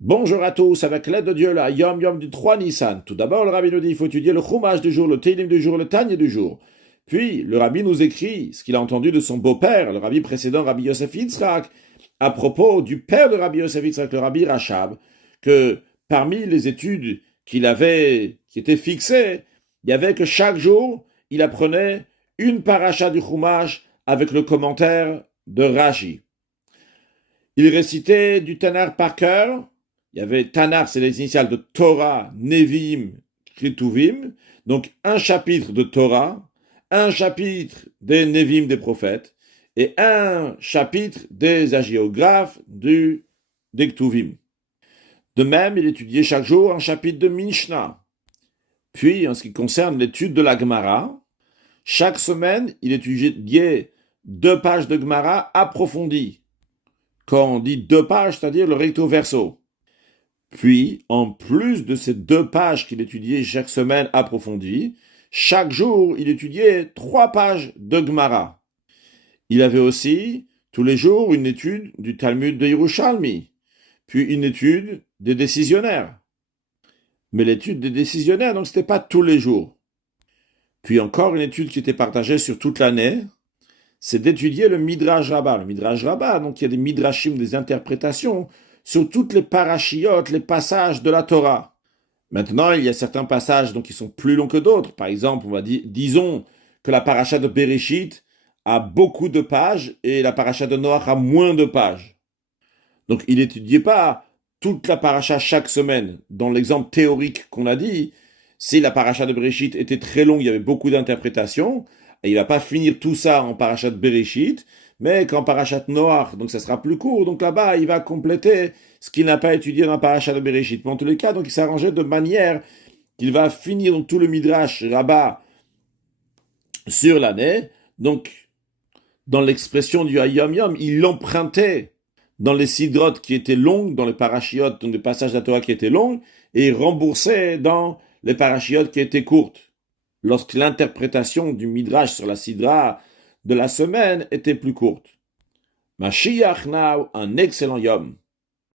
Bonjour à tous, avec l'aide de Dieu, la Yom Yom du 3 Nissan. Tout d'abord, le Rabbi nous dit il faut étudier le Chumash du jour, le Teilim du jour, le Tanya du jour. Puis, le Rabbi nous écrit ce qu'il a entendu de son beau-père, le Rabbi précédent, Rabbi Yosef Yitzhak, à propos du père de Rabbi Yosef Yitzhak, le Rabbi Rachab, que parmi les études qu'il avait, qui étaient fixées, il y avait que chaque jour, il apprenait une paracha du Chumash avec le commentaire de Rashi. Il récitait du Tanar par cœur. Il y avait Tanar, c'est les initiales de Torah, Nevim, Ketuvim. Donc un chapitre de Torah, un chapitre des Nevim des prophètes et un chapitre des hagiographes des Ketuvim. De même, il étudiait chaque jour un chapitre de Mishnah. Puis, en ce qui concerne l'étude de la Gemara, chaque semaine, il étudiait 2 pages de Gemara approfondies. Quand on dit 2 pages, c'est-à-dire le recto verso. Puis, en plus de ces 2 pages qu'il étudiait chaque semaine approfondies, chaque jour, il étudiait 3 pages de Gemara. Il avait aussi, tous les jours, une étude du Talmud de Yerushalmi, puis une étude des décisionnaires. Mais l'étude des décisionnaires, donc, c'était pas tous les jours. Puis encore une étude qui était partagée sur toute l'année, c'est d'étudier le Midrash Rabbah. Le Midrash Rabbah, donc il y a des Midrashim, des interprétations sur toutes les parachiotes, les passages de la Torah. Maintenant, il y a certains passages donc, qui sont plus longs que d'autres. Par exemple, disons que la paracha de Bereshit a beaucoup de pages et la paracha de Noach a moins de pages. Donc il n'étudiait pas toute la paracha chaque semaine. Dans l'exemple théorique qu'on a dit, si la paracha de Bereshit était très longue, il y avait beaucoup d'interprétations, et il va pas finir tout ça en parachat Bereshit, mais qu'en parachat Noach, donc ça sera plus court, donc là-bas, il va compléter ce qu'il n'a pas étudié dans parachat de Bereshit. Mais en tous les cas, donc il s'arrangeait de manière qu'il va finir dans tout le Midrash Rabbah sur l'année. Donc, dans l'expression du Hayom Yom, il l'empruntait dans les sidrotes qui étaient longues, dans les parachiotes, dans les passages de la Torah qui étaient longs, et il remboursait dans les parachiotes qui étaient courtes. Lorsque l'interprétation du Midrash sur la Sidra de la semaine était plus courte. Mashiach now, un excellent Yom.